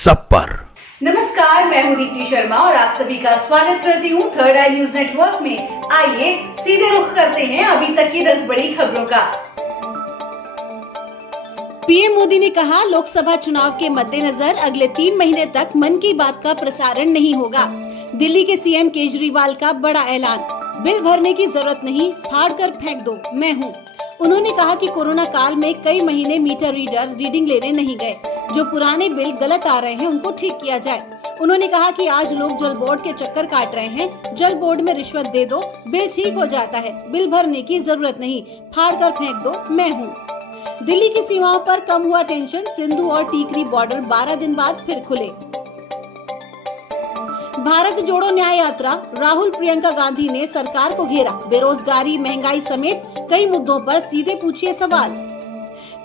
सब पर। नमस्कार, मैं हूं दीप्ति शर्मा और आप सभी का स्वागत करती हूं थर्ड आई न्यूज नेटवर्क में। आइए सीधे रुख करते हैं अभी तक की 10 बड़ी खबरों का। पीएम मोदी ने कहा, लोकसभा चुनाव के मद्देनजर अगले 3 महीने तक मन की बात का प्रसारण नहीं होगा। दिल्ली के सीएम केजरीवाल का बड़ा ऐलान, बिल भरने की जरूरत नहीं, फाड़ कर फेंक दो, मैं हूँ। उन्होंने कहा कि कोरोना काल में कई महीने मीटर रीडर रीडिंग लेने नहीं गए। जो पुराने बिल गलत आ रहे हैं उनको ठीक किया जाए। उन्होंने कहा कि आज लोग जल बोर्ड के चक्कर काट रहे हैं। जल बोर्ड में रिश्वत दे दो, बिल ठीक हो जाता है। बिल भरने की जरूरत नहीं, फाड़ कर फेंक दो, मैं हूँ। दिल्ली की सीमाओं पर कम हुआ टेंशन, सिंधु और टीकरी बॉर्डर 12 दिन बाद फिर खुले। भारत जोड़ो न्याय यात्रा, राहुल प्रियंका गांधी ने सरकार को घेरा। बेरोजगारी, महंगाई समेत कई मुद्दों पर सीधे पूछिए सवाल।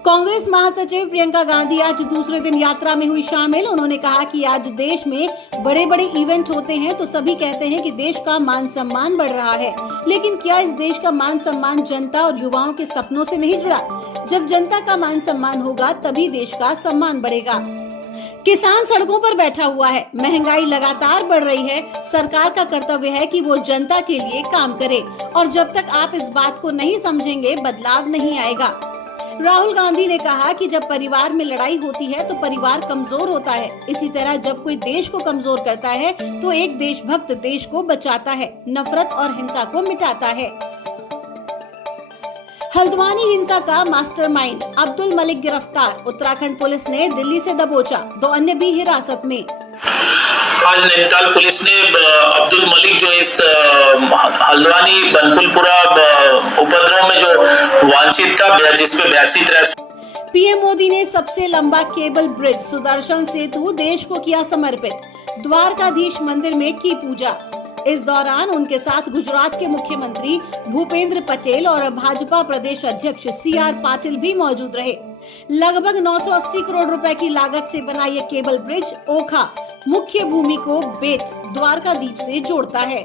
कांग्रेस महासचिव प्रियंका गांधी आज दूसरे दिन यात्रा में हुई शामिल। उन्होंने कहा कि आज देश में बड़े बड़े इवेंट होते हैं तो सभी कहते हैं कि देश का मान सम्मान बढ़ रहा है, लेकिन क्या इस देश का मान सम्मान जनता और युवाओं के सपनों से नहीं जुड़ा? जब जनता का मान सम्मान होगा तभी देश का सम्मान बढ़ेगा। किसान सड़कों पर बैठा हुआ है, महंगाई लगातार बढ़ रही है। सरकार का कर्तव्य है कि वो जनता के लिए काम करे और जब तक आप इस बात को नहीं समझेंगे बदलाव नहीं आएगा। राहुल गांधी ने कहा कि जब परिवार में लड़ाई होती है तो परिवार कमजोर होता है। इसी तरह जब कोई देश को कमजोर करता है तो एक देशभक्त देश को बचाता है, नफरत और हिंसा को मिटाता है। हल्द्वानी हिंसा का मास्टरमाइंड अब्दुल मलिक गिरफ्तार, उत्तराखंड पुलिस ने दिल्ली से दबोचा। 2 अन्य भी हिरासत में। आज नैनीताल पुलिस ने अब्दुल मलिक जो इस हल्द्वानी बनकुलपुरा उपद्रव में जो वांछित था, जिसपे 82-83। पीएम मोदी ने सबसे लंबा केबल ब्रिज सुदर्शन सेतु देश को किया समर्पित। द्वारकाधीश मंदिर में की पूजा। इस दौरान उनके साथ गुजरात के मुख्यमंत्री भूपेंद्र पटेल और भाजपा प्रदेश अध्यक्ष CR पाटिल भी मौजूद रहे। लगभग 980 करोड़ रुपए की लागत से बना यह केबल ब्रिज ओखा मुख्य भूमि को बेट द्वारकादीप से जोड़ता है।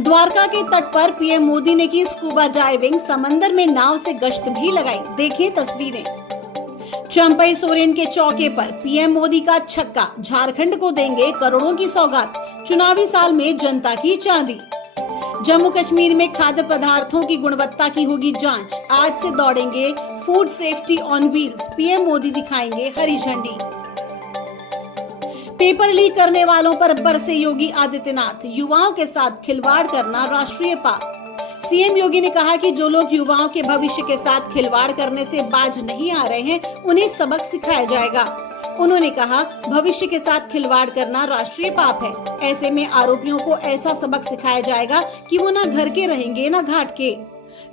द्वारका के तट पर पीएम मोदी ने की स्कूबा डाइविंग, समंदर में नाव से गश्त भी लगाई। देखिए तस्वीरें। चंपई सोरेन के चौके पर पीएम मोदी का छक्का, झारखंड को देंगे करोड़ों की सौगात। चुनावी साल में जनता की चांदी। जम्मू कश्मीर में खाद्य पदार्थों की गुणवत्ता की होगी जांच। आज से दौड़ेंगे food safety on wheels, PM Modi दिखाएंगे हरी झंडी। पेपर लीक करने वालों पर बरसे योगी आदित्यनाथ, युवाओं के साथ खिलवाड़ करना राष्ट्रीय पाप। सीएम योगी ने कहा कि जो लोग युवाओं के भविष्य के साथ खिलवाड़ करने से बाज नहीं आ रहे हैं, उन्हें सबक सिखाया जाएगा। उन्होंने कहा, भविष्य के साथ खिलवाड़ करना राष्ट्रीय पाप है। ऐसे में आरोपियों को ऐसा सबक सिखाया जाएगा कि वो न घर के रहेंगे न घाट के।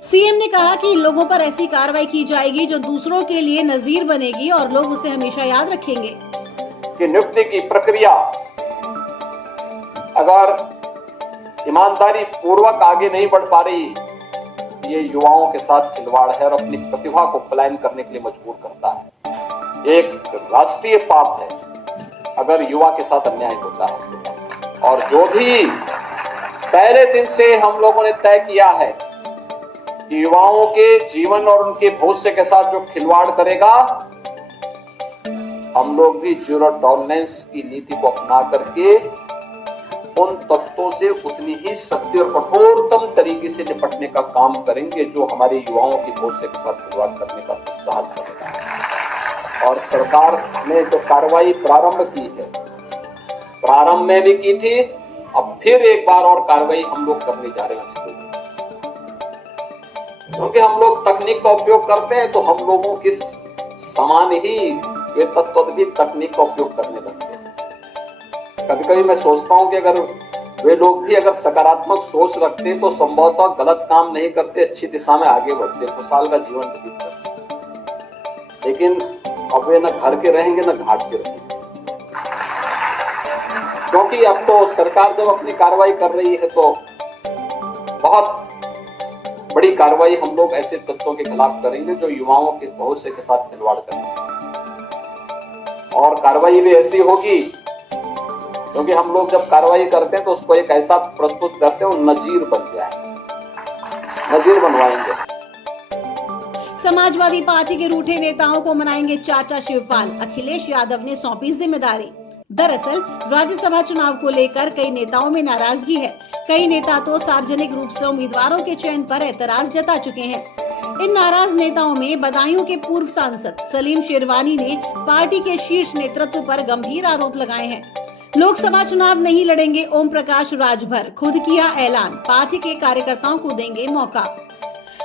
सीएम ने कहा कि इन लोगों पर ऐसी कार्रवाई की जाएगी जो दूसरों के लिए नजीर बनेगी और लोग उसे हमेशा याद रखेंगे। कि नियुक्ति की प्रक्रिया अगर ईमानदारी पूर्वक आगे नहीं बढ़ पा रही, ये युवाओं के साथ खिलवाड़ है और अपनी प्रतिभा को पलायन करने के लिए मजबूर करता है। एक राष्ट्रीय पाप है अगर युवा के साथ अन्याय होता है। और जो भी पहले दिन से हम लोगों ने तय किया है कि युवाओं के जीवन और उनके भविष्य के साथ जो खिलवाड़ करेगा, हम लोग भी जीरो टॉलरेंस की नीति को अपना करके उन तत्वों से उतनी ही सख्ती और कठोरतम तरीके से निपटने का काम करेंगे जो हमारे युवाओं की भविष्य के साथ खिलवाड़ करने का साहस करेगा। और सरकार ने जो कार्रवाई प्रारंभ की है, प्रारंभ में भी की थी, अब फिर एक बार और कार्रवाई हम लोग करने जा रहे हैं। क्योंकि हम लोग तकनीक का उपयोग करते हैं तो हम लोगों के समान ही वे तत्व भी तकनीक का उपयोग करने लगते हैं। कभी कभी मैं सोचता हूं कि अगर वे लोग भी अगर सकारात्मक सोच रखते तो संभवतः गलत काम नहीं करते, अच्छी दिशा में आगे बढ़ते, खुशहाल का जीवन व्यतीत करते। लेकिन अब वे न घर के रहेंगे न घाट के रहेंगे, क्योंकि अब तो सरकार जब अपनी कार्रवाई कर रही है तो बहुत बड़ी कार्रवाई हम लोग ऐसे तत्वों के खिलाफ करेंगे जो युवाओं के भविष्य के साथ खिलवाड़ करेंगे। और कार्रवाई भी ऐसी होगी क्योंकि हम लोग जब कार्रवाई करते हैं तो उसको एक ऐसा प्रस्तुत करते हैं वो नजीर बन जाए, नजीर बनवाएंगे। समाजवादी पार्टी के रूठे नेताओं को मनाएंगे चाचा शिवपाल, अखिलेश यादव ने सौंपी जिम्मेदारी। दरअसल राज्यसभा चुनाव को लेकर कई नेताओं में नाराजगी है। कई नेता तो सार्वजनिक रूप से उम्मीदवारों के चयन पर एतराज जता चुके हैं। इन नाराज नेताओं में बदायूं के पूर्व सांसद सलीम शेरवानी ने पार्टी के शीर्ष नेतृत्व पर गंभीर आरोप लगाए हैं। लोकसभा चुनाव नहीं लड़ेंगे ओम प्रकाश राजभर, खुद किया ऐलान, पार्टी के कार्यकर्ताओं को देंगे मौका।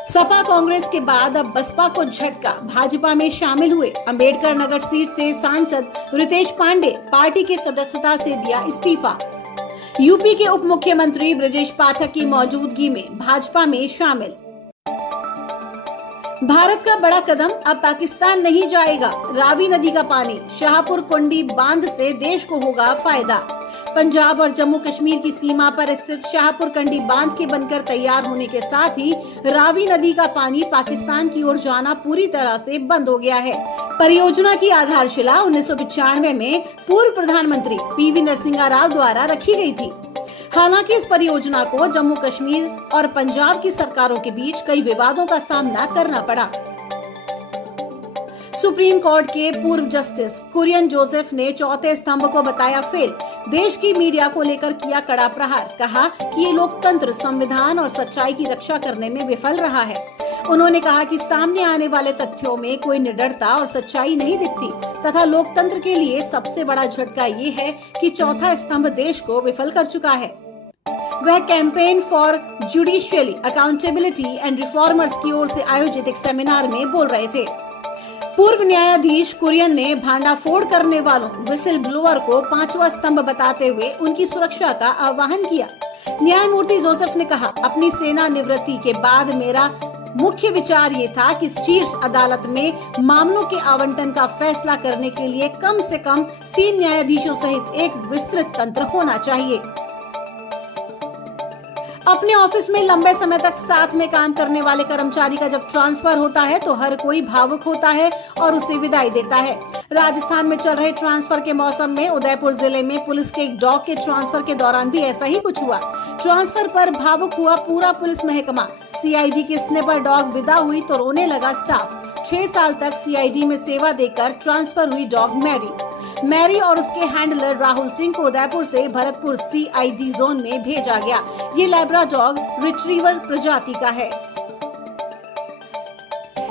सपा कांग्रेस के बाद अब बसपा को झटका, भाजपा में शामिल हुए। अंबेडकर नगर सीट से सांसद रितेश पांडे पार्टी की सदस्यता से दिया इस्तीफा। यूपी के उप मुख्यमंत्री ब्रजेश पाठक की मौजूदगी में भाजपा में शामिल। भारत का बड़ा कदम, अब पाकिस्तान नहीं जाएगा रावी नदी का पानी, शाहपुर कुंडी बांध से देश को होगा फायदा। पंजाब और जम्मू कश्मीर की सीमा पर स्थित शाहपुर कंडी बांध के बनकर तैयार होने के साथ ही रावी नदी का पानी पाकिस्तान की ओर जाना पूरी तरह से बंद हो गया है। परियोजना की आधारशिला 1995 में पूर्व प्रधानमंत्री पीवी नरसिंहा राव द्वारा रखी गई थी। हालांकि इस परियोजना को जम्मू कश्मीर और पंजाब की सरकारों के बीच कई विवादों का सामना करना पड़ा। सुप्रीम कोर्ट के पूर्व जस्टिस कुरियन जोसेफ ने चौथे स्तंभ को बताया फेल। देश की मीडिया को लेकर किया कड़ा प्रहार, कहा कि ये लोकतंत्र, संविधान और सच्चाई की रक्षा करने में विफल रहा है। उन्होंने कहा कि सामने आने वाले तथ्यों में कोई निडरता और सच्चाई नहीं दिखती तथा लोकतंत्र के लिए सबसे बड़ा झटका ये है कि चौथा स्तंभ देश को विफल कर चुका है। वह campaign for judicially accountability and reformers की ओर से आयोजित एक सेमिनार में बोल रहे थे। पूर्व न्यायाधीश कुरियन ने भांडाफोड़ करने वालों विसिल ब्लोअर को पांचवा स्तंभ बताते हुए उनकी सुरक्षा का आह्वान किया। न्यायमूर्ति जोसेफ ने कहा, अपनी सेना निवृत्ति के बाद मेरा मुख्य विचार ये था कि शीर्ष अदालत में मामलों के आवंटन का फैसला करने के लिए कम से कम 3 न्यायाधीशों सहित एक विस्तृत तंत्र होना चाहिए। अपने ऑफिस में लंबे समय तक साथ में काम करने वाले कर्मचारी का जब ट्रांसफर होता है तो हर कोई भावुक होता है और उसे विदाई देता है। राजस्थान में चल रहे ट्रांसफर के मौसम में उदयपुर जिले में पुलिस के एक डॉग के ट्रांसफर के दौरान भी ऐसा ही कुछ हुआ। ट्रांसफर पर भावुक हुआ पूरा पुलिस महकमा। सीआईडी की स्निपर डॉग विदा हुई तो रोने लगा स्टाफ। 6 साल तक सीआईडी में सेवा देकर ट्रांसफर हुई डॉग मैरी और उसके हैंडलर राहुल सिंह को उदयपुर से भरतपुर सीआईडी जोन में भेजा गया। ये लैब्राडोग रिट्रीवर प्रजाति का है।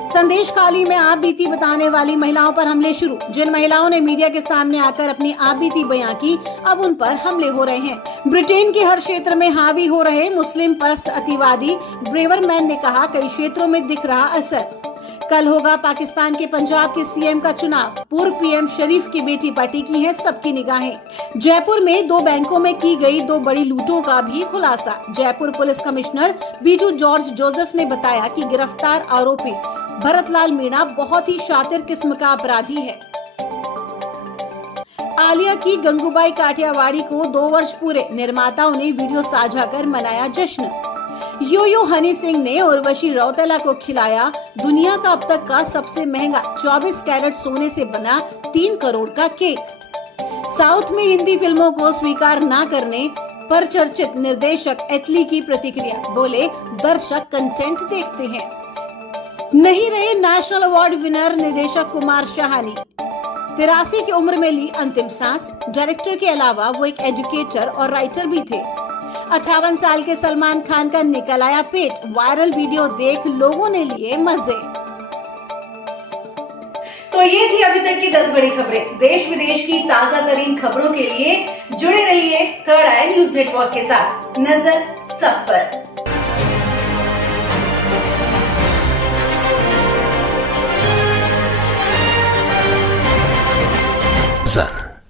संदेश खाली में आप बीती बताने वाली महिलाओं पर हमले शुरू। जिन महिलाओं ने मीडिया के सामने आकर अपनी आप बीती बयां की, अब उन पर हमले हो रहे हैं। ब्रिटेन के हर क्षेत्र में हावी हो रहे मुस्लिम परस्त अतिवादी ब्रेवरमैन ने कहा, कई क्षेत्रों में दिख रहा असर। कल होगा पाकिस्तान के पंजाब के सीएम का चुनाव। पूर्व पीएम शरीफ की बेटी पर टिकी हैं सबकी निगाहें। जयपुर में 2 बैंकों में की गई 2 बड़ी लूटों का भी खुलासा। Jaipur police commissioner Biju George Joseph ने बताया कि गिरफ्तार आरोपी भरतलाल मीणा बहुत ही शातिर किस्म का अपराधी है। आलिया की गंगूबाई काठियावाड़ी को 2 वर्ष पूरे, निर्माताओं ने वीडियो साझा कर मनाया जश्न। यो हनी सिंह ने उर्वशी रौतेला को खिलाया दुनिया का अब तक का सबसे महंगा 24 कैरेट सोने से बना 3 करोड़ का केक। साउथ में हिंदी फिल्मों को स्वीकार न करने पर चर्चित निर्देशक एटली की प्रतिक्रिया, बोले दर्शक कंटेंट देखते हैं। नहीं रहे नेशनल अवार्ड विनर निर्देशक कुमार शाहानी। 83 की उम्र में ली अंतिम सांस। डायरेक्टर के अलावा वो एक एजुकेटर और राइटर भी थे। 58 साल के सलमान खान का निकल आया पेट। वायरल वीडियो देख लोगों ने लिए मजे। तो ये थी अभी तक की 10 बड़ी खबरें। देश विदेश की ताजा तरीन खबरों के लिए जुड़े रहिए थर्ड आई न्यूज नेटवर्क के साथ। नजर सब पर।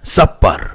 सब पर।